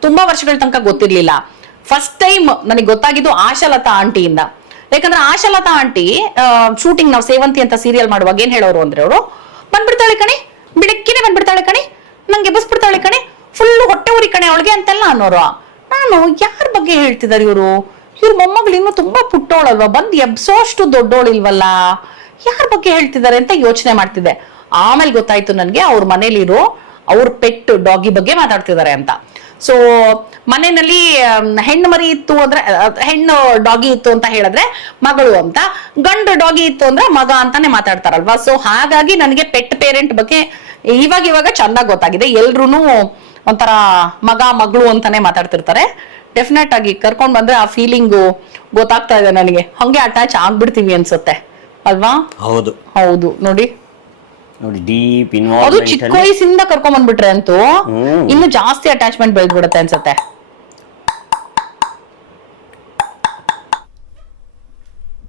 ತುಂಬಾ ವರ್ಷಗಳ ತನಕ ಗೊತ್ತಿರ್ಲಿಲ್ಲ. ಫಸ್ಟ್ ಟೈಮ್ ನನಗೆ ಗೊತ್ತಾಗಿದ್ದು ಆಶಾಲತಾ ಆಂಟಿಯಿಂದ. ಯಾಕಂದ್ರೆ ಆಶಾಲತಾ ಆಂಟಿ ಶೂಟಿಂಗ್ ನಾವು ಸೇವಂತಿ ಅಂತ ಸೀರಿಯಲ್ ಮಾಡುವಾಗ ಏನ್ ಹೇಳೋರು ಅಂದ್ರೆ, ಅವರು ಬಂದ್ಬಿಡ್ತಾಳೆ ಕಣೆ, ಬೆಳಗ್ಗೆನೆ ಬಂದ್ಬಿಡ್ತಾಳೆ ಕಣೆ, ನಂಗೆ ಎಬ್ಬಿಸ್ಬಿಡ್ತಾಳೆ ಕಣೆ, ಫುಲ್ ಹೊಟ್ಟೆ ಉರಿ ಕಣೆ ಅವಳಿಗೆ ಅಂತೆಲ್ಲ ಅನ್ನೋರು. ನಾನು ಯಾರ ಬಗ್ಗೆ ಹೇಳ್ತಿದಾರೆ ಇವ್ರ ಮೊಮ್ಮಗಳು ಇನ್ನೂ ತುಂಬಾ ಪುಟ್ಟೋಳಲ್ವಾ, ಬಂದ್ ಎಬ್ಸೋಷ್ಟು ದೊಡ್ಡೋಳಿಲ್ವಲ್ಲ, ಯಾರ ಬಗ್ಗೆ ಹೇಳ್ತಿದ್ದಾರೆ ಅಂತ ಯೋಚನೆ ಮಾಡ್ತಿದ್ದೆ. ಆಮೇಲೆ ಗೊತ್ತಾಯ್ತು ನನ್ಗೆ ಅವ್ರ ಮನೇಲಿರೋ ಅವ್ರ ಪೆಟ್ ಡಾಗಿ ಬಗ್ಗೆ ಮಾತಾಡ್ತಿದ್ದಾರೆ ಅಂತ. ಸೊ ಮನೆಯಲ್ಲಿ ಹೆಣ್ಣು ಮರಿ ಇತ್ತು ಅಂದ್ರೆ, ಹೆಣ್ಣು ಡಾಗಿ ಇತ್ತು ಅಂತ ಹೇಳಿದ್ರೆ ಮಗಳು ಅಂತ, ಗಂಡು ಡಾಗಿ ಇತ್ತು ಅಂದ್ರೆ ಮಗ ಅಂತಾನೆ ಮಾತಾಡ್ತಾರಲ್ವಾ. ಸೊ ಹಾಗಾಗಿ ನನಗೆ ಪೆಟ್ ಪೇರೆಂಟ್ ಬಗ್ಗೆ ಇವಾಗ ಚೆನ್ನಾಗಿ ಗೊತ್ತಾಗಿದೆ. ಎಲ್ರು ಒಂಥರ ಮಗ ಮಗಳು ಅಂತಾನೆ ಮಾತಾಡ್ತಿರ್ತಾರೆ. ಡೆಫಿನೆಟ್ ಆಗಿ ಕರ್ಕೊಂಡ್ ಬಂದ್ರೆ ಆ ಫೀಲಿಂಗು ಗೊತ್ತಾಗ್ತಾ ಇದೆ ನನಗೆ. ಹಂಗೆ ಅಟ್ಯಾಚ್ ಆಗ್ಬಿಡ್ತೀವಿ ಅನ್ಸುತ್ತೆ ಅಲ್ವಾ? ಹೌದು ಹೌದು. ನೋಡಿ ಡೀಪ್ ಅದು ಚಿಕ್ಕ ವಯಸ್ಸಿಂದ ಕರ್ಕೊಂಡ್ ಬಂದ್ಬಿಟ್ರೆ ಅಂತೂ ಇನ್ನು ಜಾಸ್ತಿ ಅಟ್ಯಾಚ್ಮೆಂಟ್ ಬೆಳೆದ್ಬಿಡುತ್ತೆ ಅನ್ಸುತ್ತೆ.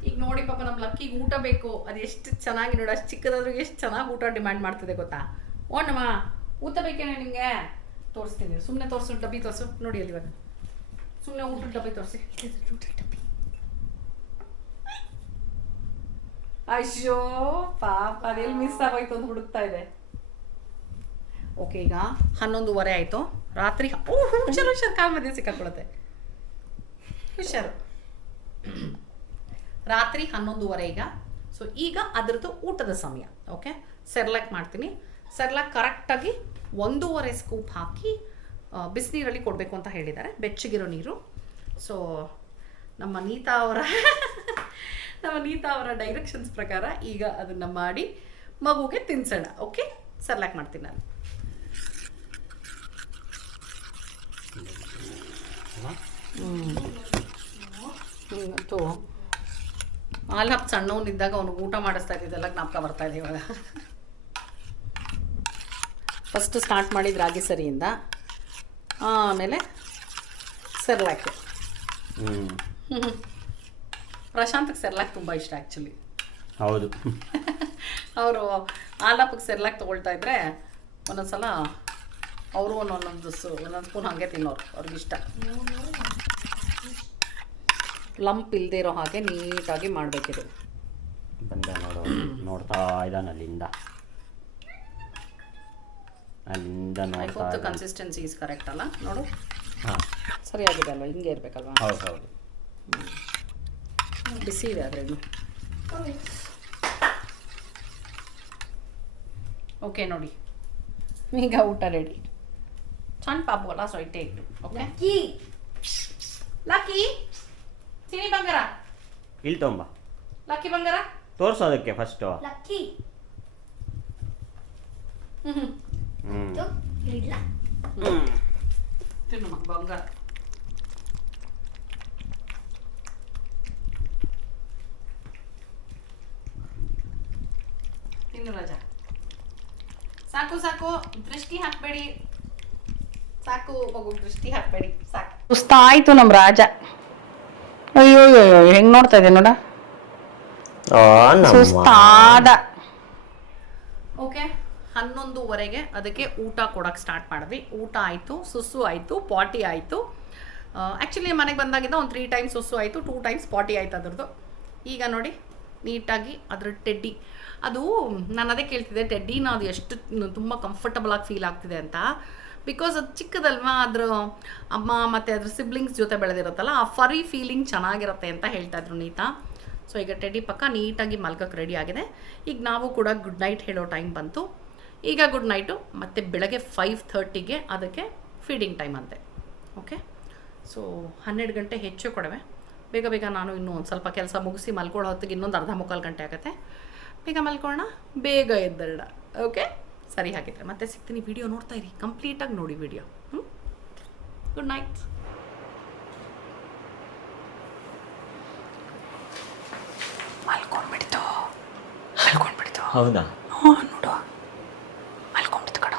ಈಗ ನೋಡಿ ಪಾಪ ನಮ್ ಲಕ್ಕಿಗೆ ಊಟ ಬೇಕು. ಅದು ಎಷ್ಟು ಚೆನ್ನಾಗಿ ನೋಡಿ, ಅಷ್ಟು ಚಿಕ್ಕದಾದ್ರೂ ಎಷ್ಟು ಚೆನ್ನಾಗಿ ಊಟ ಡಿಮ್ಯಾಂಡ್ ಮಾಡ್ತಿದೆ ಗೊತ್ತಾ. ಓಣಮ್ಮ ಊಟ ಬೇಕೇನೆ ನಿಂಗೆ? ತೋರಿಸ್ತೀನಿ, ಸುಮ್ಮನೆ ತೋರಿಸು, ಡಬ್ಬಿ ತೋರಿಸು. ನೋಡಿ ಅಲ್ಲಿ ಇವಾಗ ಸುಮ್ಮನೆ ಊಟದ ಡಬ್ಬಿ ತೋರಿಸಿ. ಅಯ್ಯೋ ಪಾಪ, ಅದೆಲ್ಲಿ ಮಿಸ್ ಆಗೋಯ್ತು ಅಂತ ಹುಡುಕ್ತಾ ಇದೆ. ಓಕೆ, ಈಗ 11:30 ಆಯ್ತು ರಾತ್ರಿ. ಹುಷಾರು ಕಾಲ್ ಮಧ್ಯೆ ಸಿಕ್ಕಾಕೊಳ್ಳುತ್ತೆ. ಹುಷಾರು. ರಾತ್ರಿ 11:30 ಈಗ. ಸೊ ಈಗ ಅದ್ರದ್ದು ಊಟದ ಸಮಯ. ಓಕೆ, ಸೆರ್ಲಾಕ್ ಮಾಡ್ತೀನಿ. ಸೆರ್ಲಾಕ್ ಕರೆಕ್ಟಾಗಿ 1.5 ಸ್ಕೂಪ್ ಹಾಕಿ ಬಿಸಿನೀರಲ್ಲಿ ಕೊಡಬೇಕು ಅಂತ ಹೇಳಿದ್ದಾರೆ, ಬೆಚ್ಚಗಿರೋ ನೀರು. ಸೊ ನಮ್ಮ ನೀತಾ ಅವರ ಡೈರೆಕ್ಷನ್ಸ್ ಪ್ರಕಾರ ಈಗ ಅದನ್ನು ಮಾಡಿ ಮಗುಗೆ ತಿನ್ಸೋಣ. ಓಕೆ, ಸೆರ್ಲಾಕ್ ಮಾಡ್ತೀನಿ ನಾನು. ಇವತ್ತು ಆಲ್ಹಪ್ ಸಣ್ಣವನಿದ್ದಾಗ ಅವನು ಊಟ ಮಾಡಿಸ್ತಾ ಇದ್ದಿದ್ದೆಲ್ಲ ಜ್ಞಾಪಕ ಬರ್ತಾ ಇದೆ ಇವಾಗ. ಫಸ್ಟ್ ಸ್ಟಾರ್ಟ್ ಮಾಡಿದ ರಾಗಿ ಸರಿಯಿಂದ, ಆಮೇಲೆ ಸೆರ್ಲಾಕ್. ಪ್ರಶಾಂತ್ಗೆ ಸೆರ್ಲಾಕ್ ತುಂಬ ಇಷ್ಟ ಆ್ಯಕ್ಚುಲಿ. ಹೌದು, ಅವರು ಆಲಪ್ಪಗೆ ಸೆರ್ಲಾಕ್ ತೊಗೊಳ್ತಾ ಇದ್ರೆ ಒಂದೊಂದ್ಸಲ ಅವರು ಒಂದೊಂದು ಸ್ಪೂನ್ ಹಾಗೆ ತಿನ್ನೋರು, ಅವ್ರಿಗಿಷ್ಟ. ಲಂಪ್ ಇಲ್ಲದೆ ಇರೋ ಹಾಗೆ ನೀಟಾಗಿ ಮಾಡಬೇಕಿದೆ. ನೋಡ್ತಾ ಇದ್ದಾನೆ ಅಲ್ಲಿಂದ ಕನ್ಸಿಸ್ಟೆನ್ಸಿ ಇಸ್ ಕರೆಕ್ಟ್ ಅಲ್ಲ? ನೋಡು, ಸರಿಯಾಗಿದೆ ಅಲ್ವಾ? ಹಿಂಗೆ ಇರಬೇಕಲ್ವಾ? ಹೌದು. ಬಿಸಿ ಇದೆ ಆದರೆ ಇನ್ನು. ಓಕೆ ನೋಡಿ, ಈಗ ಊಟ ರೆಡಿ. ಸಣ್ಣ ಪಾಪು ಅಲ್ಲ, ಸೊ ಇಟ್ಟೆ ಇಟ್ಟು. ಓಕೆ, ಲಕ್ಕಿ ಚಿನಿ ಬಂಗಾರ ಇಲ್ಲಿ ತೊಂಬ. ಲಕ್ಕಿ ಬಂಗಾರ ತೋರ್ಸೋದಕ್ಕೆ ಫಸ್ಟು. ಲಕ್ಕಿ ಇಲ್ಲ ತಿನ್ನು ಬಂಗಾರ. ತಿನ್ನು ರಾಜ. ಸಾಕು ಸಾಕು, ದೃಷ್ಟಿ ಹಾಕ್ಬೇಡಿ, ಸಾಕು ಮಗು, ದೃಷ್ಟಿ ಹಾಕ್ಬೇಡಿ, ಸಾಕು. ಸುಸ್ತಾಯ್ತು ನಮ್ಮ ರಾಜ. ಅಯ್ಯೋ ಅಯ್ಯೋ ಹೆಂಗ್ ನೋಡ್ತಾ ಇದೆ ನೋಡ, ಸುಸ್ತಾದ. ಓಕೆ, 11:30ಗೆ ಅದಕ್ಕೆ ಊಟ ಕೊಡಕ್ಕೆ ಸ್ಟಾರ್ಟ್ ಮಾಡಿದ್ವಿ. ಊಟ ಆಯಿತು, ಸುಸ್ಸು ಆಯಿತು, ಪಾಟಿ ಆಯಿತು. ಆ್ಯಕ್ಚುಲಿ ಮನೆಗೆ ಬಂದಾಗಿದ್ದ ಒಂದು 3 ಟೈಮ್ಸ್ ಸುಸ್ಸು ಆಯಿತು, 2 ಟೈಮ್ಸ್ ಪಾಟಿ ಆಯ್ತು ಅದ್ರದ್ದು. ಈಗ ನೋಡಿ ನೀಟಾಗಿ ಅದ್ರ ಟೆಡ್ಡಿ, ಅದು ನಾನು ಅದೇ ಕೇಳ್ತಿದ್ದೆ, ಟೆಡ್ಡಿನ ಅದು ಎಷ್ಟು ತುಂಬ ಕಂಫರ್ಟಬಲಾಗಿ ಫೀಲ್ ಆಗ್ತಿದೆ ಅಂತ. ಬಿಕಾಸ್ ಅದು ಚಿಕ್ಕದಲ್ವಾ, ಅದ್ರ ಅಮ್ಮ ಮತ್ತು ಅದ್ರ ಸಿಬ್ಲಿಂಗ್ಸ್ ಜೊತೆ ಬೆಳೆದಿರುತ್ತಲ್ಲ, ಆ ಫರಿ ಫೀಲಿಂಗ್ ಚೆನ್ನಾಗಿರುತ್ತೆ ಅಂತ ಹೇಳ್ತಾ ಇದ್ರು ನೀತಾ. ಸೊ ಈಗ ಟೆಡ್ಡಿ ಪಕ್ಕ ನೀಟಾಗಿ ಮಲ್ಕಕ್ಕೆ ರೆಡಿ ಆಗಿದೆ. ಈಗ ನಾವು ಕೂಡ ಗುಡ್ ನೈಟ್ ಹೇಳೋ ಟೈಮ್ ಬಂತು. ಈಗ ಗುಡ್ ನೈಟು, ಮತ್ತು ಬೆಳಗ್ಗೆ 5:30ಗೆ ಅದಕ್ಕೆ ಫೀಡಿಂಗ್ ಟೈಮ್ ಅಂತೆ. ಓಕೆ, ಸೊ 12 ಗಂಟೆ ಹೆಚ್ಚು ಕೊಡವೆ. ಬೇಗ ಬೇಗ ನಾನು ಇನ್ನೂ ಒಂದು ಸ್ವಲ್ಪ ಕೆಲಸ ಮುಗಿಸಿ ಮಲ್ಕೊಳ್ಳೋ ಹೊತ್ತಿಗೆ ಇನ್ನೊಂದು ಅರ್ಧ ಮುಕ್ಕಾಲು ಗಂಟೆ ಆಗುತ್ತೆ. ಬೇಗ ಮಲ್ಕೊಳ್ಳೋಣ, ಬೇಗ ಎದ್ದರಡ. ಓಕೆ, ಸರಿ ಹಾಗಿದ್ರೆ ಮತ್ತೆ ಸಿಗ್ತೀನಿ. ವಿಡಿಯೋ ನೋಡ್ತಾ ಇರಿ, ಕಂಪ್ಲೀಟಾಗಿ ನೋಡಿ ವಿಡಿಯೋ. Good night. ಮಲ್ಕೊಂಡ್ಬಿಡ್ತು. ಹೌದಾ? ನೋಡು, ಮಲ್ಕೊಂಡ್ಬಿಡ್ತು ಕಣ.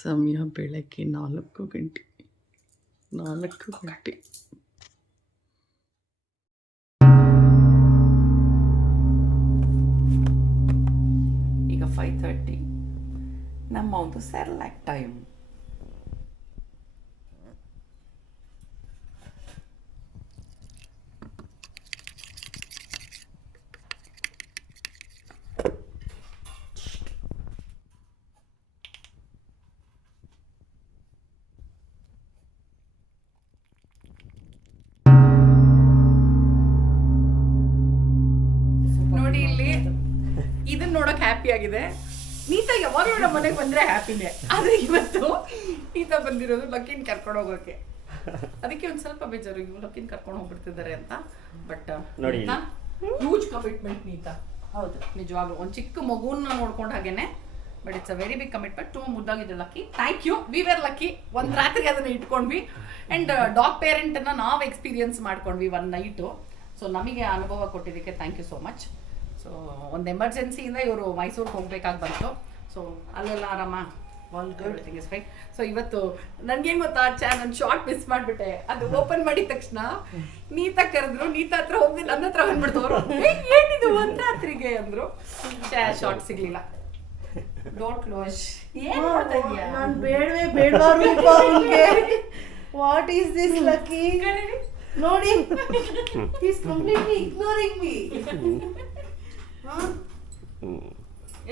ಸಮಯ ಬೆಳಗ್ಗೆ 4 ಗಂಟೆ. ಈಗ 5:30 ನಮ್ಮ ಒಂದು ಸೆರ್ಲಾಕ್ ಟೈಮ್. ನೋಡಿ ಇಲ್ಲಿ ಇದನ್ನ ನೋಡಕ್ ಹ್ಯಾಪಿ ಆಗಿದೆ. ನೀತಾ ಯಾವಾಗಲೂ ನಮ್ಮ ಮನೆಗೆ ಬಂದ್ರೆ ಹ್ಯಾಪಿನೇ, ಆದ್ರೆ ಇವತ್ತು ನೀತಾ ಬಂದಿರೋದು ಲಕ್ಕಿನ್ ಕರ್ಕೊಂಡು ಹೋಗೋಕೆ. ಅದಕ್ಕೆ ಒಂದ್ ಸ್ವಲ್ಪ ಬೇಜಾರು, ಇವ್ ಲಕ್ಕಿನ್ ಕರ್ಕೊಂಡು ಹೋಗ್ಬಿಡ್ತಿದ್ದಾರೆ ಅಂತ. ಬಟ್ ನೋಡಿ, ಹ್ಯೂಜ್ ಕಮಿಟ್ಮೆಂಟ್ ನೀತಾ. ಹೌದು, ನಿಜವಾಗ್ಲೂ ಒಂದ್ ಚಿಕ್ಕ ಮಗುನ ನೋಡ್ಕೊಂಡ್ ಹಾಗೇನೆ. But it's a very big commitment. ತುಂಬ ಮುದ್ದಾಗಿದೆ Lucky. Thank you, we were lucky. ಒಂದ್ ರಾತ್ರಿ ಅದನ್ನ ಇಟ್ಕೊಂಡ್ವಿ. ಅಂಡ್ ಡಾಗ್ ಪೇರೆಂಟ್ ಅನ್ನ ನಾವು ಎಕ್ಸ್ಪೀರಿಯನ್ಸ್ ಮಾಡ್ಕೊಂಡ್ವಿ ಒನ್ ನೈಟು. ಸೊ ನಮಗೆ ಅನುಭವ ಕೊಟ್ಟಿದ್ದಕ್ಕೆ thank you so much. So ಒಂದು ಎಮರ್ಜೆನ್ಸಿಯಿಂದ ಇವರು ಮೈಸೂರಿಗೆ ಹೋಗ್ಬೇಕಾಗಿ ಬಂತು. ಸೊ ಅಲ್ಲೆಲ್ಲ ಆರಾಮ, ಎವ್ರಿಥಿಂಗ್ ಇಸ್ ಫೈನ್. ಸೊ ಇವತ್ತು ನನ್ಗೇನು ಗೊತ್ತಾ, ನನ್ನ ಶಾರ್ಟ್ ಮಿಸ್ ಮಾಡಿಬಿಟ್ಟೆ. ಅದು ಓಪನ್ ಮಾಡಿದ ತಕ್ಷಣ ನೀತಾ ಕರೆದ್ರು, ನೀತಾ ಹತ್ರ ಹೋಗಿ ನನ್ನ ಹತ್ರ ಬಂದ್ಬಿಡ್ತವ್ರು. ಏನಿದು ಒಂದ್ ರಾತ್ರಿಗೆ ಅಂದ್ರು. ಶಾರ್ಟ್ ಸಿಗ್ಲಿಲ್ಲ. Don't close. ಏನ್ ಮಾಡ್ತಾ ಇದೀಯಾ? ನಾನು ಬೇಡವೇ ಬೇಡವಾ ರೂಪ ಅವನಿಗೆ. What is this Lucky? ನೋಡಿ, he is completely ignoring me.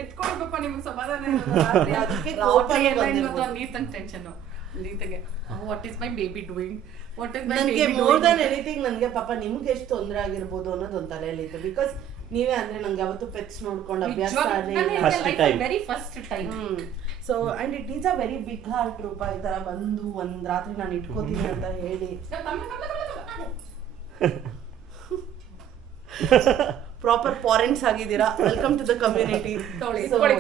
ಎತ್ಕೊಳ್ಬೇಕಪ್ಪ, ನಿಮ್ಗೆ ಸಮಾಧಾನ ಇರೋದು. ಅದಕ್ಕೆ ನೀತಂಗ್ ಟೆನ್ಷನ್. ನೀತಗೆ what is my baby doing, what is my baby doing. More than anything ನನಗೆ ಪಾಪ ನಿಮ್ಗೆ ಎಷ್ಟು ತೊಂದರೆ ಆಗಿರ್ಬೋದು ಅನ್ನೋದು ಒಂದು ತಲೆಯಲ್ಲಿತ್ತು. ಬಿಕಾಸ್ ನೀವೇ ಅಂದ್ರೆ ನಂಗೆ ಯಾವತ್ತು ಪೆಟ್ಸ್ ನೋಡ್ಕೊಂಡು ಅಭ್ಯಾಸ very first time. So and it is a very big heart Roopa. ಈ ತರ ಬಂದು ಒಂದ್ ರಾತ್ರಿ ನಾನು ಇಟ್ಕೋತೀನಿ ಅಂತ ಹೇಳಿ ಪ್ರಾಪರ್ ಪಾರೆಂಟ್ಸ್ ಆಗಿದ್ದೀರಾ. Welcome to the community.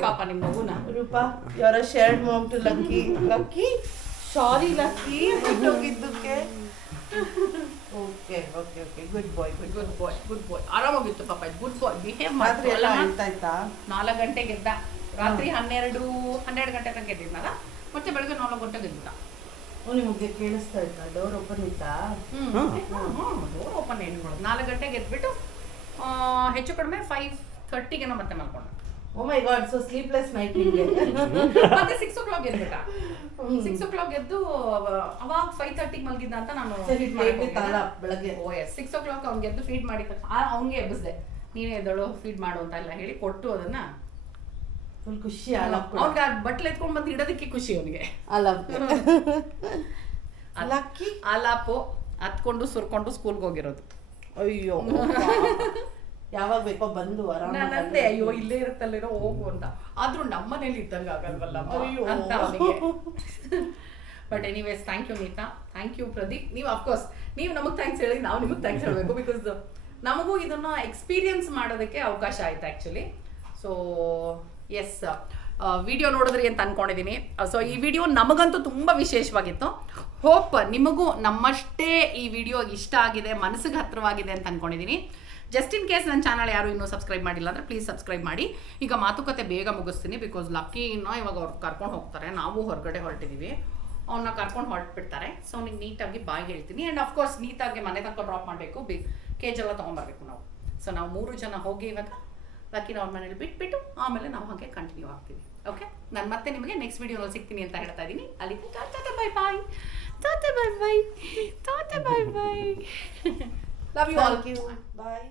ಪಾಪ ನಿಮ್ಮ ಮಗುನ Roopa, you are a shared mom to Lucky. Lucky, sorry Lucky ಬಿಟ್ಟೋಗಿದ್ದಕ್ಕೆ. Okay okay okay, good bye good bye good bye. ಆರಾಮಾಗಿತ್ತು ಪಾಪ, ಗುಡ್ ಬಾಯ್. ಬಿಹೇವ್ ರಾತ್ರಿ ಎಲ್ಲ ಆಯ್ತಾ? 4 ಗಂಟೆಗೆ ಎದ್ದ. ರಾತ್ರಿ 12 ಗಂಟೆ ತನಕ ಎದ್ದಿದ್ನಲ್ಲ, ಮತ್ತೆ ಬೆಳಗ್ಗೆ 4 ಗಂಟೆಗೆ ಎದ್ದ. ನಿಮಗೆ ಕೇಳಿಸ್ತಾ ಇತ್ತಾ? ಡೋರ್ ಓಪನ್ ಇತ್ತಾ? ಡೋರ್ ಓಪನ್ ಏನು ಮಾಡೋದು. 4 ಗಂಟೆಗೆ ಎದ್ಬಿಟ್ಟು ಹೆಚ್ಚು ಕಡಿಮೆ 5:30ಗೆ ಮತ್ತೆ ಮಲ್ಕೊಂಡ. ಓ ಮೈ ಗಾಡ್ ಸೊ ಸ್ಲೀಪ್ಲೆಸ್ ನೈಟ್ ನಿಮಗೆ ಮತ್ತೆ 6 o'clock ಎದ್ಬಿಟ್ಟ 6 o'clock ಎದ್ದು ಅವಾಗ 5:30 ಮಲಗಿದ್ದ ಅಂತ ನಾನು ಸರಿ, ಫೀಡ್ ಮಾಡಿ ತಾಳ ಬೆಳಗ್ಗೆ. ಓ ಎಸ್ 6 o'clock ಅವ್ನಿಗೆ ಎದ್ದು ಫೀಡ್ ಮಾಡಿ ಅವ್ನಿಗೆ ಎಬ್ಬಿಸ್ದೆ, ನೀನೇ ಎದ್ದಳು ಫೀಡ್ ಮಾಡು ಅಂತ ಎಲ್ಲ ಹೇಳಿ ಕೊಟ್ಟು ಅದನ್ನ ಫುಲ್ ಖುಷಿ ಅಲಪ್ ಅವ್ನಿಗೆ ಬಟ್ಲೆ ಎತ್ಕೊಂಡ್ ಬಂದು ಇಡೋದಕ್ಕೆ ಖುಷಿ ಅವನಿಗೆ. ಅಲಪ್ ಲಕ್ಕಿ ಆಲಾಪು ಹತ್ಕೊಂಡು ಸುರ್ಕೊಂಡು ಸ್ಕೂಲ್ಗೆ ಹೋಗಿರೋದು. ಅಯ್ಯೋ ಯಾವಾಗ ಬೇಕೋ ಬಂದು ನಾನು ಅಂದೆ ಅಯ್ಯೋ ಇಲ್ಲೇ ಇರುತ್ತಲ್ಲೇನೋ ಹೋಗು ಅಂತ, ಆದ್ರೂ ನಮ್ಮನೇಲಿ ಇದ್ದಂಗ ಆಗಲ್ವಲ್ಲ ಅಯ್ಯೋ. ಅಂತ ಅವನಿಗೆ. But anyways thank you Neeta, thank you Pradeep. ನೀವು ಅಫ್ಕೋರ್ಸ್ ನೀವು ನಮಗೆ ಥ್ಯಾಂಕ್ಸ್ ಹೇಳಿ ನಾವು ನಿಮಗೆ ಥ್ಯಾಂಕ್ಸ್ ಹೇಳಬೇಕು, ಬಿಕಾಸ್ ನಮಗೂ ಇದನ್ನ ಎಕ್ಸ್ಪೀರಿಯನ್ಸ್ ಮಾಡೋದಕ್ಕೆ ಅವಕಾಶ ಆಯ್ತು ಆ್ಯಕ್ಚುಲಿ. ಸೊ ಎಸ್, ವಿಡಿಯೋ ನೋಡಿದ್ರಿ ಅಂತ ಅನ್ಕೊಂಡಿದ್ದೀನಿ. ಸೊ ಈ ವಿಡಿಯೋ ನಮಗಂತೂ ತುಂಬ ವಿಶೇಷವಾಗಿತ್ತು. ಹೋಪ್ ನಿಮಗೂ ನಮ್ಮಷ್ಟೇ ಈ ವಿಡಿಯೋ ಇಷ್ಟ ಆಗಿದೆ, ಮನಸ್ಸಿಗೆ ಹತ್ತಿರವಾಗಿದೆ ಅಂತ ಅನ್ಕೊಂಡಿದ್ದೀನಿ. ಜಸ್ಟ್ ಇನ್ ಕೇಸ್ ನನ್ನ ಚಾನಲ್ ಯಾರು ಇನ್ನೂ ಸಬ್ಸ್ಕ್ರೈಬ್ ಮಾಡಿಲ್ಲ ಅಂದರೆ ಪ್ಲೀಸ್ ಸಬ್ಸ್ಕ್ರೈಬ್ ಮಾಡಿ. ಈಗ ಮಾತುಕತೆ ಬೇಗ ಮುಗಿಸ್ತೀನಿ, ಬಿಕಾಸ್ ಲಕ್ಕಿನ ಇವಾಗ ಅವ್ರು ಕರ್ಕೊಂಡು ಹೋಗ್ತಾರೆ, ನಾವು ಹೊರಗಡೆ ಹೊರಟಿದ್ದೀವಿ, ಅವನ್ನ ಕರ್ಕೊಂಡು ಹೊರಟ್ಬಿಡ್ತಾರೆ. ಸೊ ಅವ್ನಿಗೆ ನೀಟಾಗಿ ಬಾಯ್ ಹೇಳ್ತೀನಿ. ಆ್ಯಂಡ್ ಅಫ್ಕೋರ್ಸ್ ನೀಟಾಗಿ ಮನೆ ತನಕ ಡ್ರಾಪ್ ಮಾಡಬೇಕು, ಕೇಜ್ ಎಲ್ಲ ತೊಗೊಂಬರ್ಬೇಕು ನಾವು. ಸೊ ನಾವು 3 ಜನ ಹೋಗಿ ಇವಾಗ ಲಕ್ಕಿನ ಅವ್ರ ಮನೇಲಿ ಬಿಟ್ಬಿಟ್ಟು ಆಮೇಲೆ ನಾವು ಹಾಗೆ ಕಂಟಿನ್ಯೂ ಆಗ್ತೀವಿ. ಓಕೆ, ನಾನು ಮತ್ತೆ ನಿಮಗೆ ನೆಕ್ಸ್ಟ್ ವಿಡಿಯೋನಲ್ಲಿ ಸಿಗ್ತೀನಿ ಅಂತ ಹೇಳ್ತಾ ಇದ್ದೀನಿ. ಅಲ್ಲಿ bye bye, bye bye, bye bye. Love you all. Bye.